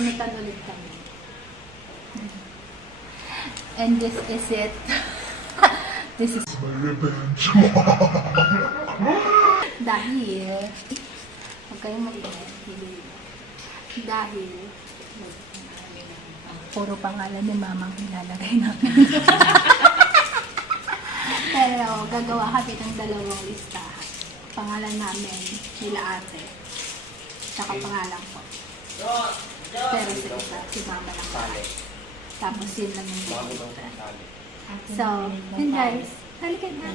Bunutan ulit kami. And this is it. This is my revenge. Dahil, huwag kayong mag-ibig. Dahil, puro pangalan ni Mamang ilalagay namin. Pero, gagawa kami ng dalawang listahan. Pangalan namin, nila ate. Tsaka pangalan ko. Pero sa isa, si Mama lang lahat. Tapos yun lang yung dito. So, yun guys. Halika na.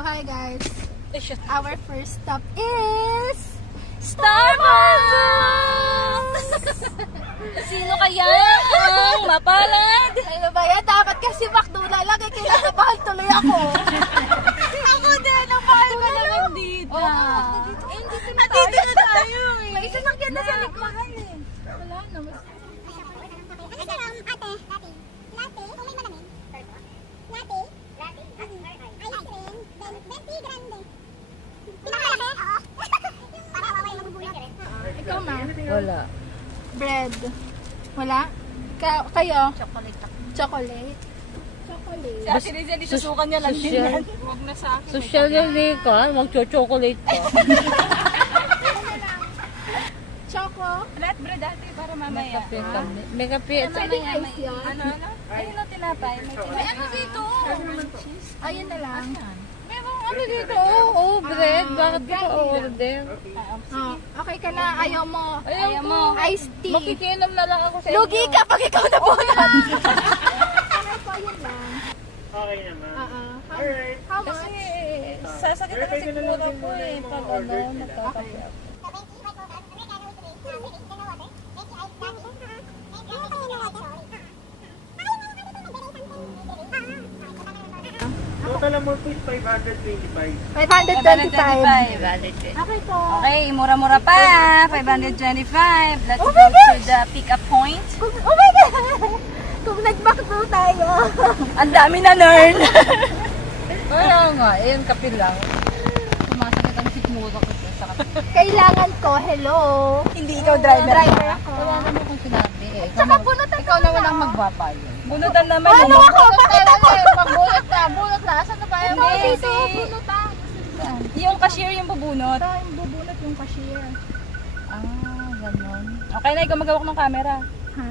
Hi guys, our first stop is Starbucks! Sino kaya ang mapalad? Ano ba yan? Dapat kasi McDonald's lang, eh, kinakabahan tuloy ako. Ako din, ang mahal ko naman dito. Dito na tayo. May sasakyan na sa likod. Wala na. Ikaw ma? Wala. Bread. Wala? Kayo? Chocolate. Chocolate. Si Ate Rizal, isusukan niya lang din yan. Huwag na sa akin. Social yung ka, magcho-chocolate ka. Choco. Flat bread ate para mamaya. May kape. Pwedeng ice yun. Ano? Ayun na tinapay. May ano dito? Ayun na lang. Merong ano dito? Oh, bread. Bakit ka order? Oh, okay ka na. Ayaw mo. Ayaw mo. Iced tea. Makikinom na lang ako sa inyo. Lugi ka pag ikaw na bunot. Okay po, yun lang. Okay naman. Alright. How much? Kasi sasakit na kasi muna ko eh. Pag ano, nagkakape ako. Total amount is 525. 525. Okay po. Okay, mura-mura pa. 525. Let's go to the pick-up point. Oh my God! Kung nag-backdo tayo. Ang dami na learn. Kaya nga, eh, yung kape lang. Sumasakit ang sikmura ko sa kape. Kailangan ko, hello. Hindi ikaw driver. Driver ako. Wala naman kung sinabi eh. Tsaka bunutan Ikaw naman ang magbapay. Bunutan naman. Ano ako? Pakita mo. Magbunot na, bunot na. Asan na ba yung Ikaw Hindi, dito, si- bunutan. Yung cashier yung bubunot. Ito, yung bubunot yung cashier. ganon. Okay na, ikaw magawak ng camera. Ha?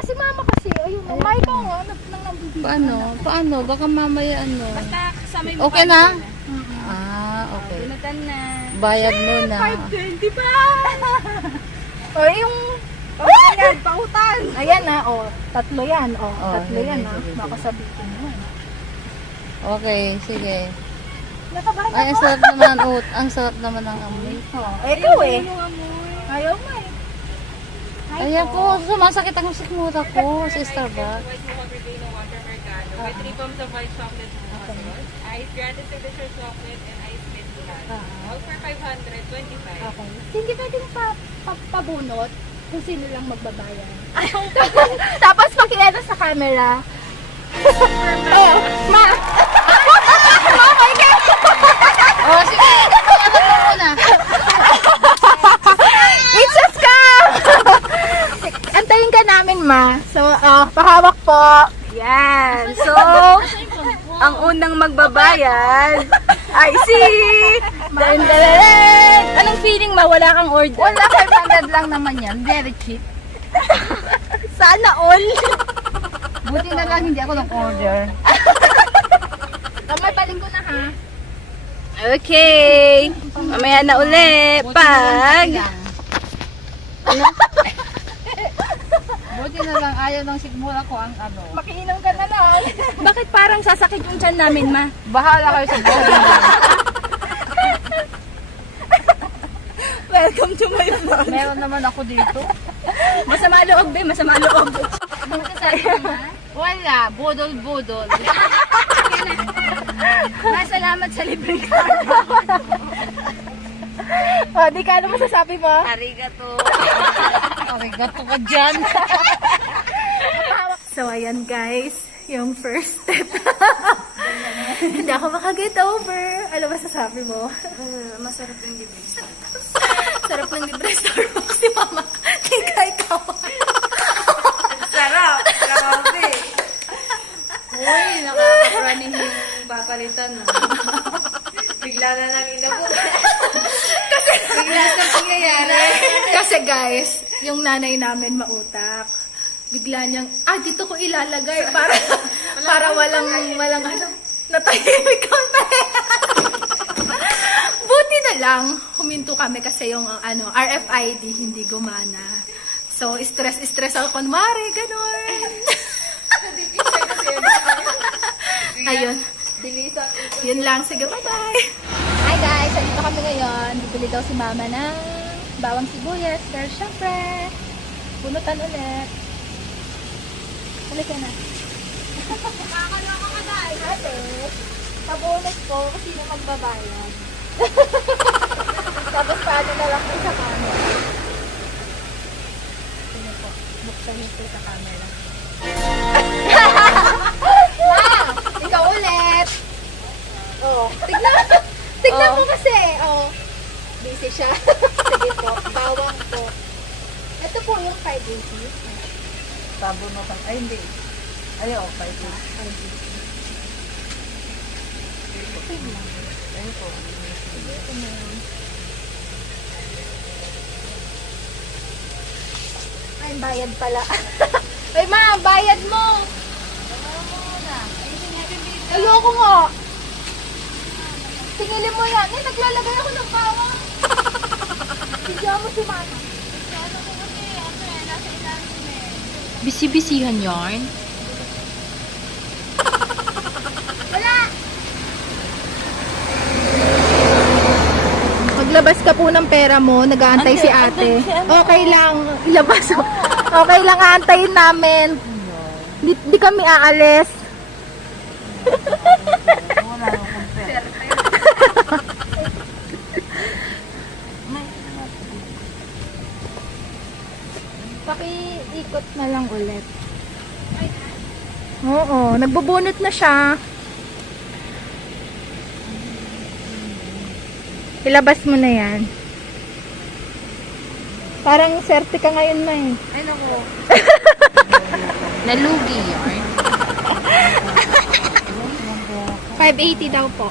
Si mama kasi, ayun mo. May ko, nang nabibigyan. Paano? Baka mamaya ano. Basta kasama yung Okay mukha na? mo. Okay. Bunutan na. Bayad mo na. 520 pa! O, yung... ayan, pautan! Ayan na, tatlo yan, tatlo sige, yan, sige, sige. Baka sabihin mo, Okay, sige. Nakabahan Ay, ang ako. sarap naman. Ang sarap naman ng amoy. Ikaw eh. Ayaw mo eh. Ayan ko, sumasakit ang sikmura ko sa Starbucks. With 3 pumps of white chocolate ice granted signature chocolate and ice mint lahat. All for 525. Okay. Hindi pwedeng pabunot kung sino lang magbabayan. Tapos pakiano sa camera. Ma! Oh my God! Sige. Ano mo muna? It's a scam! Antayin ka namin, ma. So, pahawak po. Yan. So, ang unang magbabayad ay si... Anong feeling mo? Wala kang order? Wala, 500 lang naman yan. Very cheap. Sana all. Buti na lang hindi ako nag-order. Kamay, baling ko na ha. Okay. Mamaya na uli. Pag... Buti na lang ayaw ng sigmura ko ang ano. Makiinom ka na lang. Bakit parang sasakit yung tiyan namin, ma? Bahala kayo sa buhay. Welcome to my vlog. Meron naman ako dito. Masama loob, be. Masama loob. Wala, budol-budol. Salamat sa libreng card. O, di ka, ano masasabi mo? Arigato. Arigato ka dyan. So, ayan guys, yung first step. Hindi ako makaget over. Ano masasabi mo? Masarap yung libreng card. Sarap ng libre Starbucks si Mama. Tingka ikaw. Sarap. Grabe. Uy, nakakapraning yung papalitan. Bigla na lang inabot. Bigla sa pangyayari. Kasi guys, yung nanay namin mautak. Bigla niyang, dito ko ilalagay para walang ano, natahimik kami. Buti na lang, huminto kami kasi yung RFID hindi gumana. So, stress ako kunwari, ganun. Ayun. Yun lang. Sige, bye-bye. Hi guys, dito kami ngayon. Bibili daw si Mama ng bawang sibuyas. Pero syempre, bunutan ulit. Halika na. Makakaloko ka dahil. Ate, pabunot ko kasi na magbabayad. Tapos paano na lang po sa camera. Sino po? Buksan niyo po sa camera. Ikaw ulit. Oh, tignan mo kasi. Oh. Busy siya. Sige po, bawang po. Ito po yung 580. Sabunutan. Ay, hindi. Ay, okay. Ay, bayad pala. Ay, ma, bayad mo. Ayoko nga. Tingilin mo yan. Eh, naglalagay ako ng bawang. Bigyan mo si Mama. Bisi-bisihan yarn. Wala! Maglabas ka po ng pera mo, nag-aantay si ate. Okay lang, ilabas mo. Okay lang, aantayin namin. Di kami aalis. Wala akong pera. Paki-ikot na lang ulit. Oo, nagbubunot na siya. Ilabas mo na yan. Parang swerte ka ngayon na eh. Ay, naku. Nalugi yarn. 580 daw po.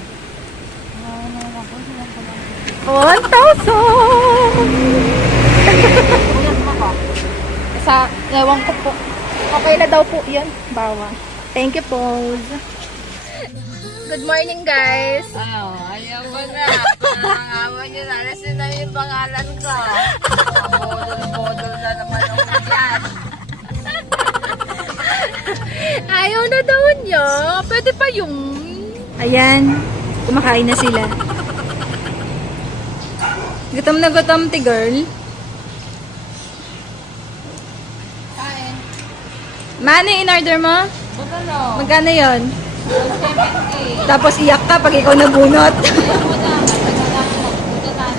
1,000! Sa ewan ko po. Okay na daw po yun. Bawang. Thank you po. Good morning guys. Ayaw ko na. Pangangawa nyo na. Alasin na yung pangalan ko. Bodol-bodol na naman ako dyan. Ayaw na daw niya. Pwede pa yung... Ayan. Kumakain na sila. Gutom na gutom, ti girl. Kain. Mano yung in-order mo? Butalo. Magkano yun? 70. Tapos iyak ka pag ikaw nabunot. Ayaw mo na. Bututan.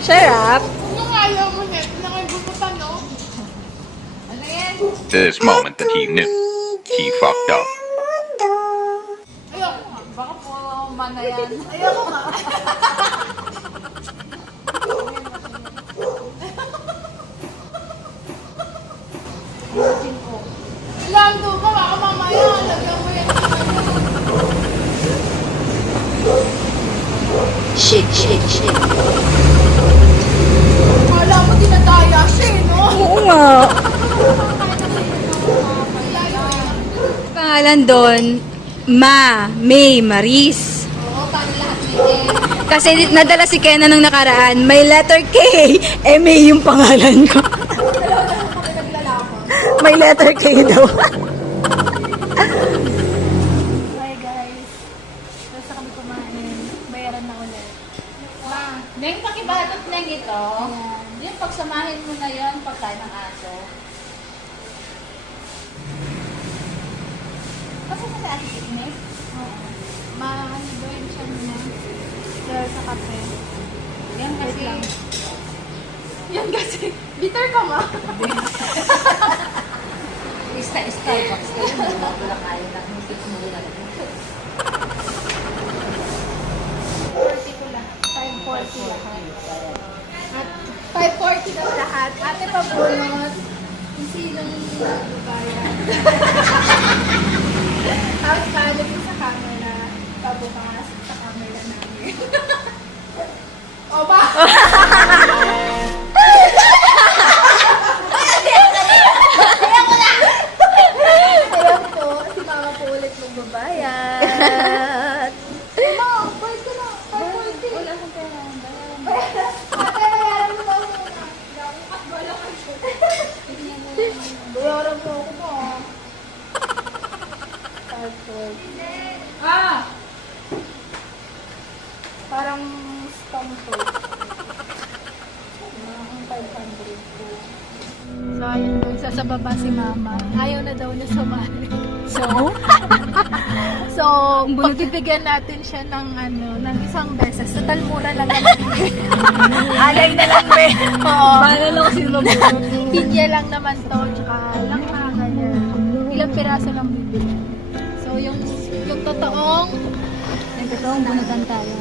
Shut up. This moment that he knew he fucked up. Baka po mana yan. Lando ka Wala mo dinadaya siya, no? Oo nga. Pangalan doon, May Maris. Oo, paano lahat may Kasi nadala si Kena nung nakaraan, may letter K, May yung pangalan ko. May letter K daw. Hi guys. Basta kami kumain. Bayaran na ulit. Neng, pakibalot neng ito. Yung pagsamahin mo na yan, pagkain ng aso. Kasi sa ate Ines? Ma-join siya muna. Dahil sa kape. Yan kasi, Yan kasi. Bitter ka ma. Starbucks kayo. Wala kayo na. Hindi ko muna. 40 ko lang. 540 lahat. At 540 daw lahat. Ate pabunot. Kung sinong babayan. Tapos paano po sa camera. Pabukas sa camera namin. O ba? Ayan po, si mama po ulit magbabayad. Ma, bayad ka na. 540. Wala akong pera. Ate, bayaran mo daw muna. Wala ka siya. Bayaran mo ako mo. 540. Parang scam to. Mga 500 po. So, ayun guys, sa baba si mama. Ayaw na daw niya sumali. So, pagbibigyan natin siya ng ng isang beses. Total mura lang naman. Alay na lang, be. Oo. Bala lang kasi mabunod. Pinya lang naman to, tsaka lang na ganyan. Ilang piraso lang bibili. So, yung totoong bunutan tayo.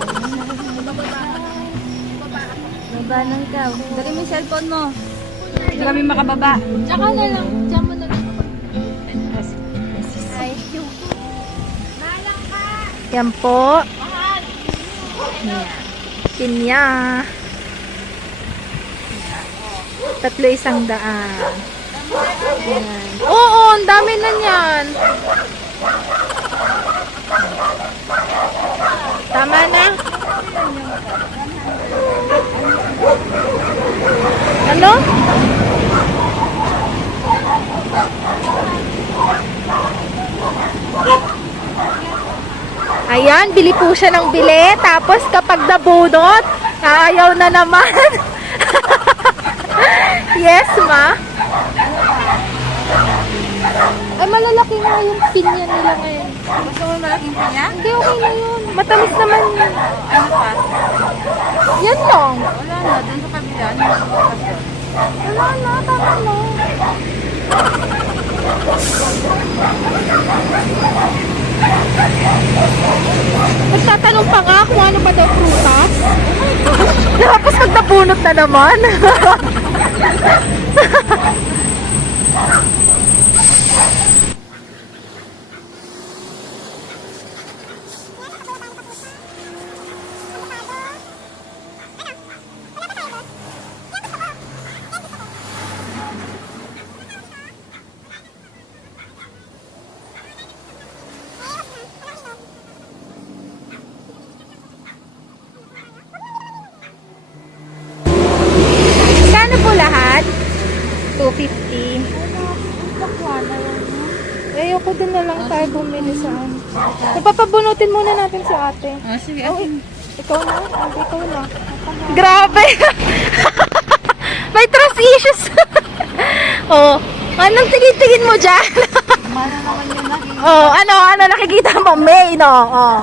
Baba nang ka. Dali mo yung cellphone mo. Hindi kami makababa. tsaka na lang. Diyan mo na lang. Ay, Yan po. Yan. Pinya. 300. Yan. oo, ang dami na niyan. Tama na? Ano? Ayan, bili po siya ng bili. Tapos kapag nabunot, ayaw na naman. Yes, ma? Ay, malalaki nga yung pinya nila ngayon. Gusto mo malaking pinya? Hindi, okay na yun. Matamis naman yun. Ano pa? Yan lang. Wala na. Doon sa kabila. Ano yung bukas doon? Wala na, tama na. Nagtatanong pa nga kung ano ba daw prutas. Tapos magnabunot na naman. Kano po lahat? 250. Ayoko din na lang tayo bumili saan. Napapabunutin muna natin si ate. Oh, sige. Ikaw na? Ikaw na. Grabe! May trust issues! Oh, anong tingin-tingin mo dyan? Oh, ano nakikita mo? May, no? Oh.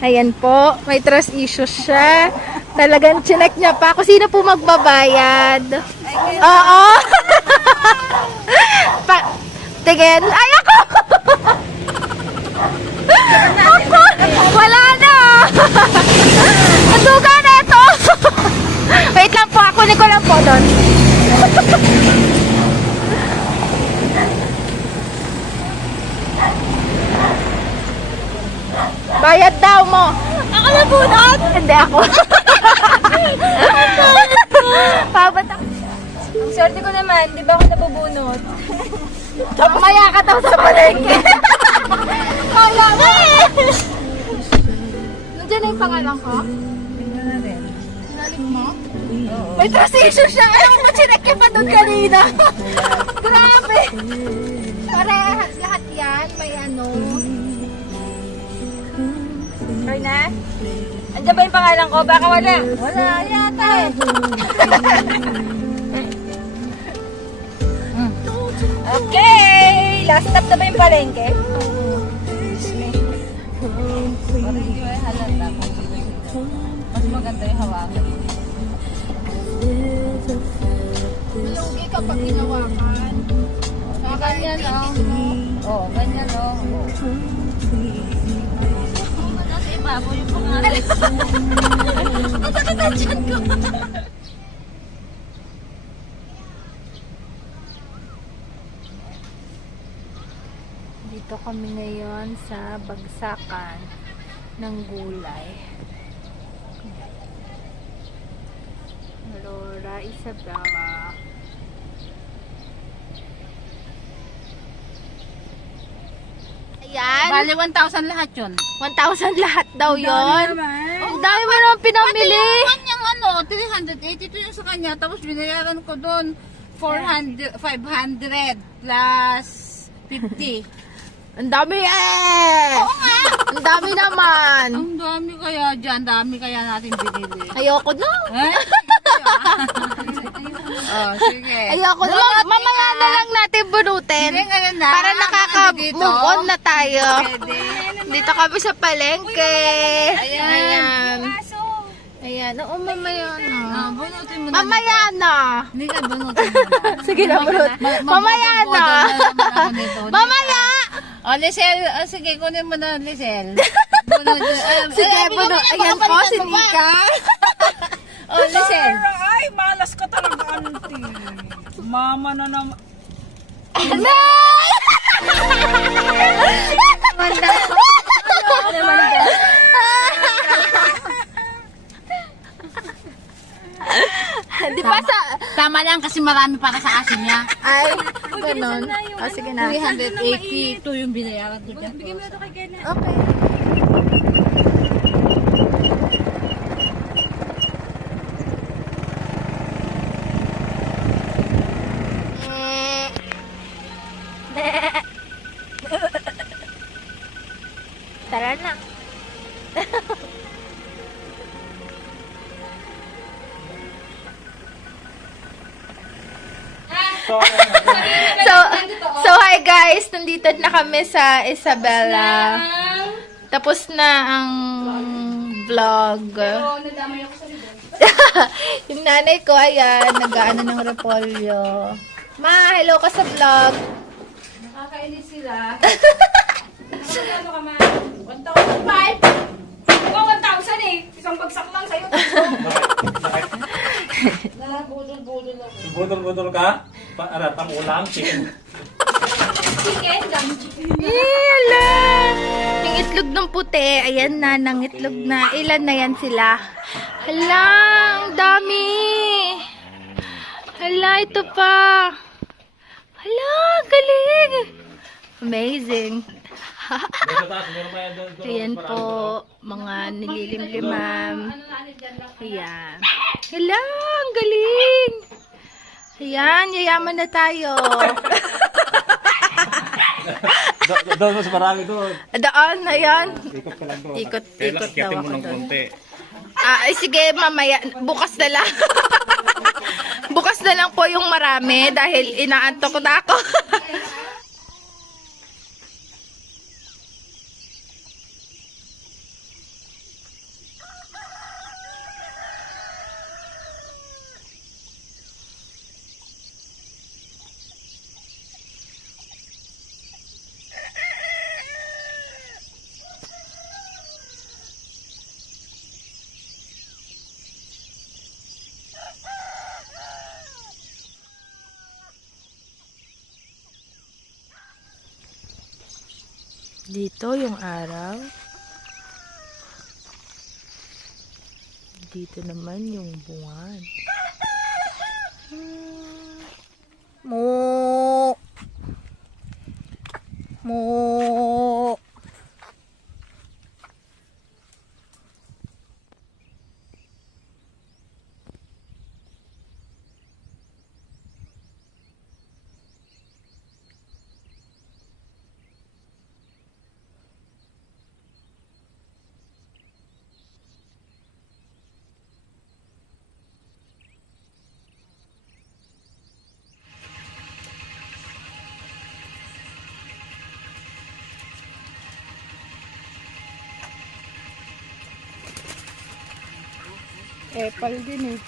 Ayan po, may trust issues siya. Talagang chinek niya pa kung sino po magbabayad. Oo. Tingin. Ay, ako! Ako! Wala na! Ang duga na ito! Wait lang po, kunin ko lang po doon. Bayad daw mo. Ako na nabunot? Hindi ako. Pabatak. Ang swerte ko naman, di ba ako nabubunot? Mamaya ka daw sa palengke. Kala mo eh. Nandiyan na yung pangalan ko? Nalig mo? May transition siya. Ayaw mo chinek ka pa doon kanina. Grabe. Parehas lahat yan. May ano. Sorry na? Andiyan ba yung pangalan ko? Baka wala. Wala yata eh. Okay! Last stop na ba yung palengke? Parang hindi may halata kung sino sila. Mas maganda yung hawakan. Lugi kapag hinawakan. Ganyan, oh. Oh, ganyan, oh. Nasa ibabaw yung pangalan. Ang sakit ang tiyan ko. Dito kami ngayon sa bagsakan ng gulay. Aurora Isabela. Ayan. Bale, 1,000 lahat yun. 1,000 lahat daw yon. Ang dami mo naman pinamili. Kanyang ano, 380 to yung sa kanya. Tapos binayaran ko doon 500 plus 50. Ang dami eh! Oo nga! Ang dami naman! Ang dami kaya dyan, dami kaya natin binili. Ayoko na! Eh? Oh, sige. Ayoko na! Mamaya na lang natin bunutin. Hindi, ngayon na. Para Ano dito? nakaka-move on na tayo. Pwede. Dito kami sa palengke. Ayan. Ayan. Ayan. Oo, mamaya na. Ah, bunutin mo na. Mamaya na! Hindi ka bunutin mo na. Sige na, bunut. Mamaya na! Mamaya! O, Lisel, sige, kunin mo na, Lisel. Sige, bunut. Ayan po, si Nika. O, Lisel. Ay, malas ka talaga, auntie. Mama na naman. Hello! Di ba sa... Tama lang kasi marami para sa asin niya. Ay, ganun. O, sige na. 382 yung binayaran ko dyan. Okay. Tara na. So hi guys, nandito na kami sa Isabela. Tapos na ang vlog. Yung nanay ko, ayan, nag-ano ng repolyo. Ma, hello ka sa vlog. Nakakainis sila. Ano ka, ma? 1,005? Ikaw 1,000 eh. Isang bagsak lang sa'yo. Nalabudol-budol ako. Budol-budol ka? Pang-ulam, chicken. Chicken, dami chicken. Hala! Yung itlog ng puti, ayan na, ng itlog na. Ilan na yan sila? Hala, ang dami! Hala, ito pa! Hala, galing! Amazing! Ayan po, mga nililimlimam. Ayan. Hala, ang galing! Ayan, yayaman na tayo. Doon mas marami doon. Daan na yan. Ikot ka lang doon. Ikot daw Kiyatin mo ako ng doon. konti. Ay, sige, mamaya. Bukas na lang. Bukas na lang po yung marami dahil inaantok na ako. Dito yung araw. dito naman yung bungan. Mo. Mo. Epal din eh.